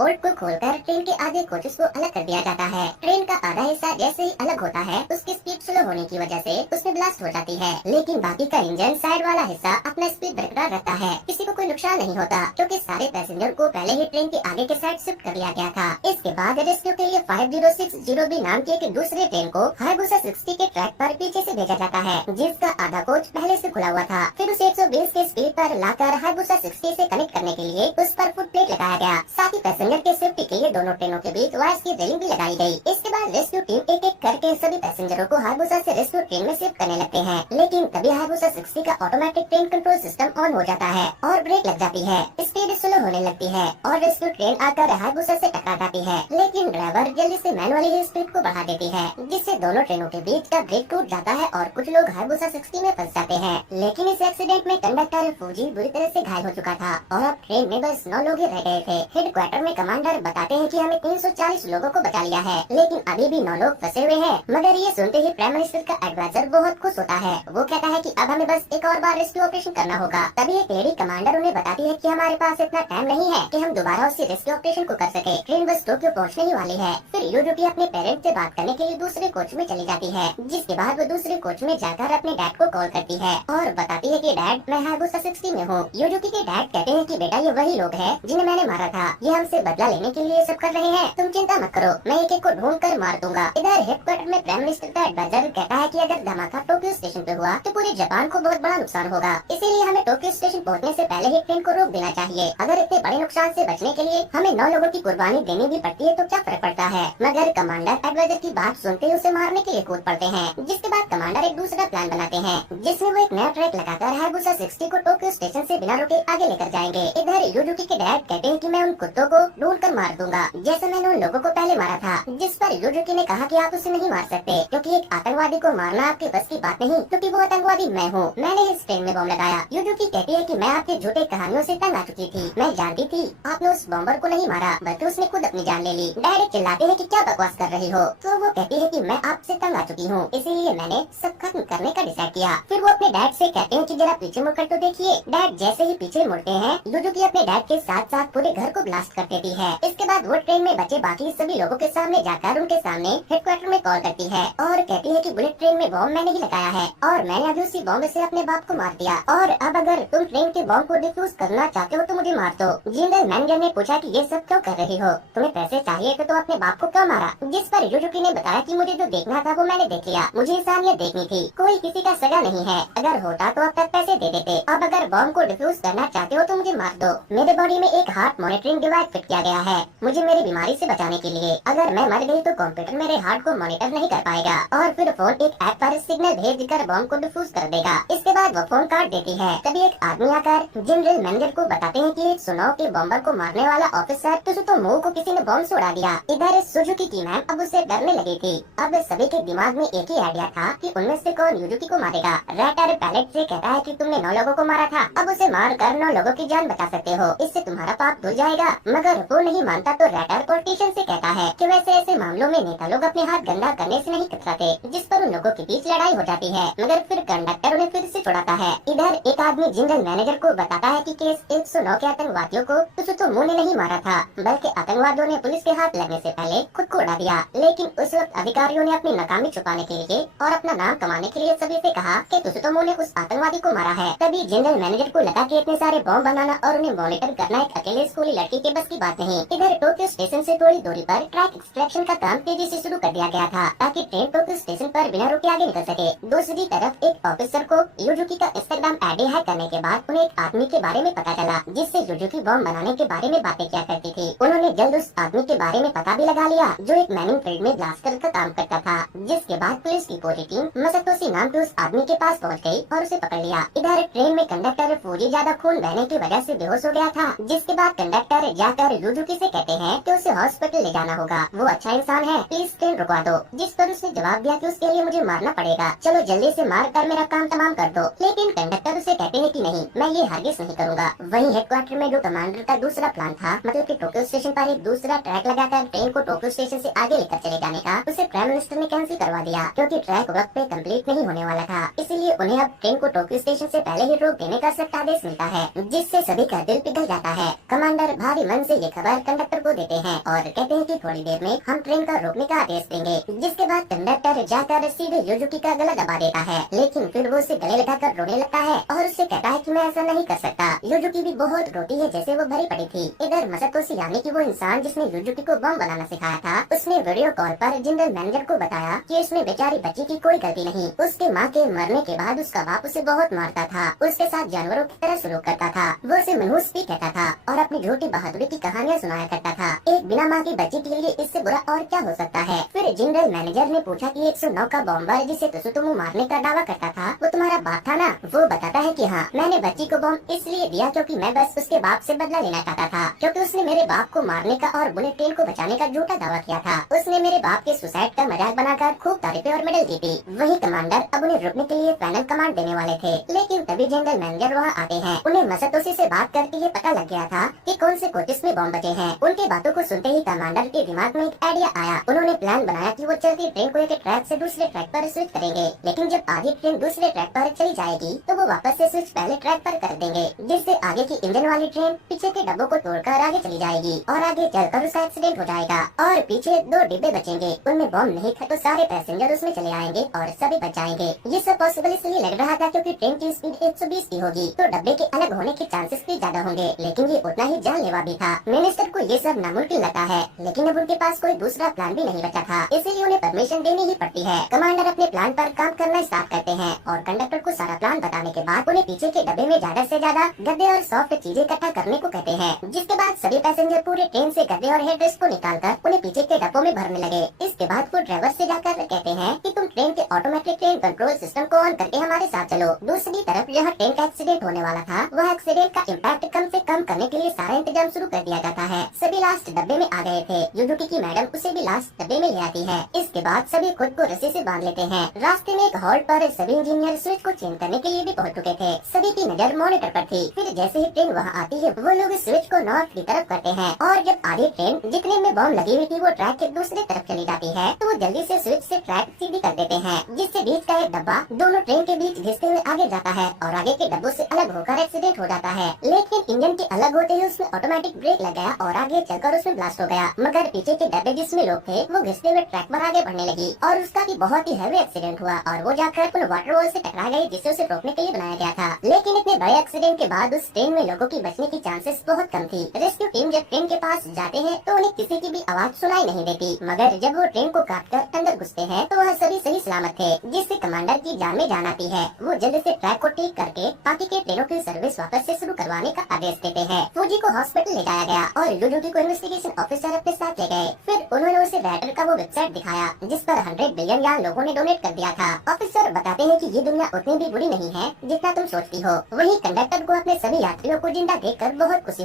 Bolt को खोलकर train के आधे कोचेस को अलग कर दिया जाता है। ट्रेन का आधा हिस्सा जैसे ही अलग होता है उसकी स्पीड स्लो होने की वजह से उसमें ब्लास्ट हो जाती है, लेकिन बाकी का इंजन साइड वाला हिस्सा अपना स्पीड बरकरार रखता है। किसी को कोई नुकसान नहीं होता क्योंकि सारे पैसेंजर को पहले ही ट्रेन के आगे के साइड शिफ्ट कर लिया गया था। इसके बाद रेस्क्यू के लिए 5060B नाम की एक दूसरे ट्रेन को हायाबुसा 60 के ट्रैक पर पीछे से भेजा जाता है, जिसका आधा कोच पहले से खुला हुआ था। फिर उसे 120 के स्पीड पर लाकर हायाबुसा 60 से कनेक्ट करने के लिए उस पर फुट प्लेट लगाया गया। साथ ही पैसेंजर के सेफ्टी के लिए दोनों ट्रेनों के बीच वायर्स की रेलिंग भी लगाई गई। इसके बाद रेस्क्यू टीम एक एक करके सभी पैसेंजरों को हायाबुसा से रेस्क्यू ट्रेन में शिफ्ट करने लगते हैं, लेकिन तभी हायाबुसा 60 का automatic train control system on हो जाता है और ब्रेक लग जाती है। स्पीड स्लो होने लगती है और रेस्क्यू ट्रेन आकर हायाबुसा से टकरा जाती है, लेकिन ड्राइवर जल्दी से मैनुअली ही स्पीड को बढ़ा देती है, जिससे दोनों ट्रेनों के बीच का ब्रेक टूट जाता है और कुछ लोग हायाबुसा 60 में फंस जाते हैं। लेकिन इस एक्सीडेंट में कंडक्टर फौजी बुरी तरह से घायल हो चुका था और अब ट्रेन में बस 9 लोग ही रह गए थे। हेडक्वार्टर में कमांडर बताते हैं कि हमने 340 लोगों को बचा लिया है, लेकिन अभी भी 9 लोग फंसे हुए हैं। मगर ये सुनते ही प्राइम मिनिस्टर का एडवाइजर बहुत खुश होता है। वो कहता है कि अब हमें बस एक और बार रेस्क्यू ऑपरेशन करना होगा। तभी एक लेडी कमांडर उन्हें बताती है कि हमारे पास इतना टाइम नहीं है कि हम दोबारा उसी रेस्क्यू ऑपरेशन को कर सके। ट्रेन बस टोक्यो पहुंचने ही वाली है। फिर यूजुकी अपने पेरेंट्स से बात करने के लिए दूसरे कोच में चली जाती है, जिसके बाद वो दूसरे कोच में जाकर अपने डैड को कॉल करती है और बताती है कि डैड, मैं हायाबुसा 60 में हूँ। यूजुकी के डैड कहते हैं कि बेटा ये वही लोग हैं जिन्हें मैंने मारा था, ये हमसे बदला लेने के लिए सब कर रहे हैं, तुम चिंता मत करो, मैं एक एक को ढूंढ कर मार दूंगा। इधर हेडक्वार्टर में प्राइम मिनिस्टर का एडवाइजर कहता है कि अगर धमाका टोक्यो स्टेशन पे हुआ तो पूरे जापान को बहुत बड़ा नुकसान होगा, इसीलिए हमें टोक्यो स्टेशन पहुंचने से पहले ही ट्रेन को रोक देना चाहिए। अगर इतने बड़े नुकसान से बचने के लिए हमें 9 लोगों की कुर्बानी देनी भी पड़ती है तो क्या फर्क पड़ता है। मगर कमांडर एडवाइजर की बात सुनते ही उसे मारने के लिए कूद पड़ते हैं, जिसके बाद कमांडर एक दूसरा प्लान बनाते हैं, जिसमें वो एक नया ट्रैक लगाकर हायाबुसा 60 को टोक्यो स्टेशन से बिना रुके आगे लेकर जाएंगे। इधर यूजुकी के डैड कहते हैं कि मैं उन कुत्तों को ढूंढ कर मार दूंगा, जैसे मैंने उन लोगों को पहले मारा था। जिस पर यूजुकी ने कहा कि आप उसे नहीं मार सकते क्योंकि एक आतंकवादी को मारना आपके बस की बात नहीं, क्योंकि वो आतंकवादी मैं हूँ, मैंने इस ट्रेन में बम लगाया। यूजुकी कहती है कि मैं आपके झूठे कहानियों से तंग आ चुकी थी, मैं जानती थी आपने उस बॉम्बर को नहीं मारा बल्कि उसने खुद अपनी जान ले ली। डैड चिल्लाते हैं कि क्या बकवास कर रही हो, तो वो कहती है कि मैं आपसे तंग आ चुकी हूँ, इसीलिए मैंने सब खत्म करने का डिसाइड किया। फिर वो अपने डैड से कहते हैं कि जरा पीछे मुड़कर तो देखिए। डैड जैसे ही पीछे मुड़ते हैं यूजुकी अपने डैड के साथ साथ पूरे घर को ब्लास्ट कर देती है। इसके बाद वो ट्रेन में बचे बाकी सभी लोगों के सामने जाकर उनके सामने हेडक्वार्टर में कॉल करती है और कहती है कि बुलेट ट्रेन में बॉम्ब मैंने ही लगाया है और मैंने अभी उसी बॉम्ब से अपने बाप को मार दिया, और अब अगर तुम ट्रेन के बॉम्ब को डिफ्यूज करना चाहते हो तो मुझे मार दो। जनरल मैनेजर ने पूछा कि ये सब क्यों कर रही हो, तुम्हें पैसे चाहिए थे तो अपने बाप को क्यों मारा। जिस पर यूजुकी ने बताया कि मुझे जो देखना था वो मैंने देख लिया, मुझे इंसानियत देखनी थी, कोई किसी का सगा नहीं है, अगर होता तो अब तक पैसे दे देते। अब अगर बॉम्ब को डिफ्यूज करना चाहते हो तो मुझे मार दो। मेरे बॉडी में एक हार्ट मॉनिटरिंग डिवाइस फिट किया गया है, मुझे मेरी बीमारी से बचाने के लिए। अगर मैं मर गई तो कंप्यूटर मेरे हार्ट को मॉनिटर नहीं कर पाएगा और फिर फोन एक ऐप पर सिग्नल भेज कर बॉम्ब को डिफ्यूज कर देगा। इसके बाद वो फोन काट देती है। तभी एक आदमी आकर जनरल मैनेजर को बताते हैं कि एक सुनाओ के बॉम्बर को मारने वाला ऑफिसर तुसुतोमो को किसी ने बॉम्ब से उड़ा दिया। इधर सुजुकी की मैम अब उससे डरने लगी थी। अब सभी के दिमाग में एक ही आइडिया था कि उनमें से कौन यूजुकी को मारेगा। रैटर पैलेट से कहता है कि तुमने 9 लोगों को मारा था, अब उसे मार कर 9 लोगों की जान बचा सकते हो, इससे तुम्हारा पाप धुल जाएगा। मगर वो नहीं मानता तो रैटर पॉलिटिशियन से कहता है कि वैसे ऐसे मामलों में नेता लोग अपने हाथ गंदा करने से नहीं कतराते, जिस पर उन लोगों के बीच लड़ाई हो जाती है। मगर फिर कंडक्टर उन्हें फिर से छुड़ाता है। इधर एक आदमी जनरल मैनेजर को बताता है कि केस 109 के आतंकवादियों को तुसुतोमो ने नहीं मारा था, बल्कि आतंकवादियों ने पुलिस के हाथ लगने से पहले खुद को उड़ा दिया। लेकिन उस वक्त अधिकारियों ने अपनी नाकामी छुपाने के लिए और अपना नाम कमाने के लिए सभी से कहा कि तुसुतोमो ने उस आतंकवादी को मारा है। तभी जनरल मैनेजर को लगा कि इतने सारे बॉम्ब बनाना और उन्हें मॉनिटर करना एक अकेले स्कूली लड़की के बस की बात नहीं। इधर टोक्यो स्टेशन से थोड़ी दूरी पर ट्रैक एक्सट्रैक्शन का काम तेजी से शुरू कर दिया गया था ताकि ट्रेन टोक्यो स्टेशन पर बिना रुके आगे निकल सके। दूसरी तरफ एक ऑफिसर को यूजुकी का इंस्टाग्राम आईडी हैक करने के बाद उन्हें एक आदमी के बारे में पता चला जिससे यूजुकी बॉम्ब बनाने के बारे में बातें किया करती थी। उन्होंने जल्द उस आदमी के बारे में पता भी लगा लिया जो एक मैनिंग फील्ड में ब्लास्टर का काम करता था। जिसके बाद पुलिस की पूरी टीम मसतोशी नाम के उस आदमी के पास पहुंच गई और उसे पकड़ लिया। इधर ट्रेन में कंडक्टर फौजी ज्यादा खून बहने की वजह से बेहोश हो गया था, जिसके बाद कंडक्टर जाकर यूजुकी से कहते हैं कि उसे हॉस्पिटल ले जाना होगा, वो अच्छा इंसान है, प्लीज ट्रेन रुकवा दो। जिस पर उसने जवाब दिया कि उसके लिए मुझे मारना पड़ेगा, चलो जल्दी से मार कर मेरा काम तमाम कर दो। लेकिन कंडक्टर उसे कहते हैं कि नहीं, मैं ये हरगिज नहीं करूंगा। वहीं हेडक्वार्टर में जो कमांडर का दूसरा प्लान था, मतलब कि टोक्यो स्टेशन पर एक दूसरा ट्रैक लगाकर ट्रेन को टोक्यो स्टेशन से आगे लेकर चले जाने का, उसे प्राइम मिनिस्टर ने कैंसिल करवा दिया क्योंकि ट्रैक वक्त पे कंप्लीट नहीं होने वाला था। इसीलिए उन्हें अब ट्रेन को टोक्यो स्टेशन से पहले ही रोक देने का सख्त आदेश मिलता है, जिससे सभी का दिल पिघल जाता है। कमांडर भारी मन से ये खबर कंडक्टर को देते हैं और कहते हैं कि थोड़ी देर में हम ट्रेन का रोकने का आदेश देंगे। जिसके बाद कंडक्टर जाकर सीधे युजुकी का गला दबा देता है, लेकिन फिर वो उसे गले लगाकर रोने लगता है और उससे कहता है कि मैं ऐसा नहीं कर सकता। युजुकी भी बहुत रोती है जैसे वो भरी पड़ी थी। इधर मसातोशी यानी कि वो इंसान जिसने युजुकी को बम बनाना सिखाया था, उसने वीडियो कॉल पर जनरल मैनेजर को बताया कि इसमें बेचारी बच्ची की कोई गलती नहीं। उसके माँ के मरने के बाद उसका बाप उसे बहुत मारता था, उसके साथ जानवरों की तरह सलूक करता था, वो उसे मनहूस भी कहता था और अपनी झूठी बहादुरी की कहानियाँ सुनाया करता था। एक बिना माँ की बच्ची के लिए इससे बुरा और क्या हो सकता है। फिर जनरल मैनेजर ने पूछा कि 109 का बॉम्बर जिसे तुसुतोमो मारने का दावा करता था वो तुम्हारा बाप था ना? वो बताता है कि हाँ, मैंने बच्ची को बॉम्ब इसलिए दिया क्योंकि मैं बस उसके बाप से बदला लेना चाहता था, क्योंकि उसने मेरे बाप को मारने का और बुलेट ट्रेन को बचाने का झूठा दावा किया था। उसने मेरे बाप के सुसाइड का मजाक बनाकर खूब तारीफें और मेडल जीती। वही कमांडर अब उन्हें रुकने के लिए फाइनल कमांड देने वाले थे, लेकिन तभी जनरल मैनेजर वहाँ आते हैं। उन्हें मसातोशी से बात करके ये पता लग गया था कि कौन से कोचेस में बॉम्ब बचे हैं। उनकी बातों को सुनते ही कमांडर के दिमाग में एक आइडिया आया। उन्होंने प्लान बनाया कि वो चलती ट्रेन को एक ट्रैक से दूसरे ट्रैक पर स्विच करेंगे, लेकिन जब आधी ट्रेन दूसरे ट्रैक पर चली जाएगी तो वो वापस से स्विच पहले ट्रैक पर कर देंगे, जिससे आगे की इंजन वाली ट्रेन पीछे के डब्बों को तोड़कर आगे चली जाएगी और आगे चलकर उसका एक्सीडेंट हो जाएगा और पीछे 2 डिब्बे बचेंगे। उनमें बॉम्ब नहीं था तो सारे पैसेंजर उसमें चले आएंगे और सभी बच जाएंगे। ये सब पॉसिबल इसलिए लग रहा था क्योंकि ट्रेन की स्पीड 120 की होगी तो डब्बे के अलग होने के चांसेस भी ज्यादा होंगे, लेकिन ये उतना ही जानलेवा भी था। मिनिस्टर को ये सब नामुमकिन लगता है, लेकिन अब उनके पास कोई दूसरा प्लान भी नहीं बचा था, इसीलिए उन्हें परमिशन देनी ही पड़ती है। कमांडर अपने प्लान पर काम करना स्टार्ट करते हैं और कंडक्टर को सारा प्लान बताने के बाद उन्हें पीछे के डब्बे में ज्यादा से ज्यादा गद्दे और सॉफ्ट चीजें इकट्ठा करने को कहते हैं। जिसके बाद सभी पैसेंजर पूरे ट्रेन से गद्दे और हेडरेस्ट को निकालकर उन्हें पीछे के डब्बों में भरने लगे। इसके बाद वो ड्राइवर से जाकर कहते हैं कि तुम ट्रेन के ऑटोमेटिक ट्रेन कंट्रोल सिस्टम को ऑन करके हमारे साथ चलो। दूसरी तरफ जहाँ ट्रेन का एक्सीडेंट होने वाला था वह एक्सीडेंट का इम्पैक्ट कम से कम करने के लिए सारा इंतजाम शुरू कर दिया जाता है। सभी लास्ट डब्बे में आ गए थे। युजुकी की मैडम उसे भी लास्ट डब्बे में ले आती है। इसके बाद सभी खुद को रस्सी से बांध लेते हैं। रास्ते में एक हॉल्ट पर सभी इंजीनियर स्विच को चेंज करने के लिए भी पहुंच चुके थे। सभी की नजर मॉनिटर पर थी। फिर जैसे ही ट्रेन वहां आती है वो लोग स्विच को नॉर्थ की तरफ करते हैं और जब आधी ट्रेन जितने में बॉम्ब लगी हुई थी वो ट्रैक के दूसरी तरफ चली जाती है तो वो जल्दी से स्विच से ट्रैक सीधी कर देते हैं, जिससे बीच का एक डब्बा दोनों ट्रेन के बीच घिसते हुए आगे जाता है और आगे के डब्बों से अलग होकर एक्सीडेंट हो जाता है। लेकिन इंजन के अलग होते ही उसमें ऑटोमेटिक ब्रेक लग गया और आगे चलकर उसमें ब्लास्ट हो गया, मगर पीछे के डब्बे जिसमें लोग थे वो घिसते हुए ट्रैक पर आगे बढ़ने लगी और उसका भी बहुत ही हैवी एक्सीडेंट हुआ और वो जाकर उन वाटर वॉल से टकरा गई जिसे उसे रोकने के लिए बनाया गया था। लेकिन इतने बड़े एक्सीडेंट के बाद उस ट्रेन में लोगों की बचने की चांसेस बहुत कम थी। रेस्क्यू टीम जब ट्रेन के पास जाते हैं तो उन्हें किसी की भी आवाज सुनाई नहीं देती, मगर जब वो ट्रेन को काट कर अंदर घुसते हैं तो वह सभी सही सलामत थे, जिससे कमांडर की जान में जान आती है। वो जल्दी से ट्रैक को ठीक करके बाकी के ट्रेनों की सर्विस वापस से शुरू करवाने का आदेश देते हैं। फूजी को हॉस्पिटल ले जाया गया और युजुकी को इन्वेस्टिगेशन ऑफिसर अपने साथ ले गए। फिर उन्होंने उसे रैडर का वो वेबसाइट दिखाया जिस पर 100 बिलियन यान लोगों ने डोनेट कर दिया था। ऑफिसर बताते हैं कि ये दुनिया उतनी भी बुरी नहीं है जितना तुम सोचती हो। वही कंडक्टर को अपने सभी यात्रियों को जिंदा देखकर बहुत खुशी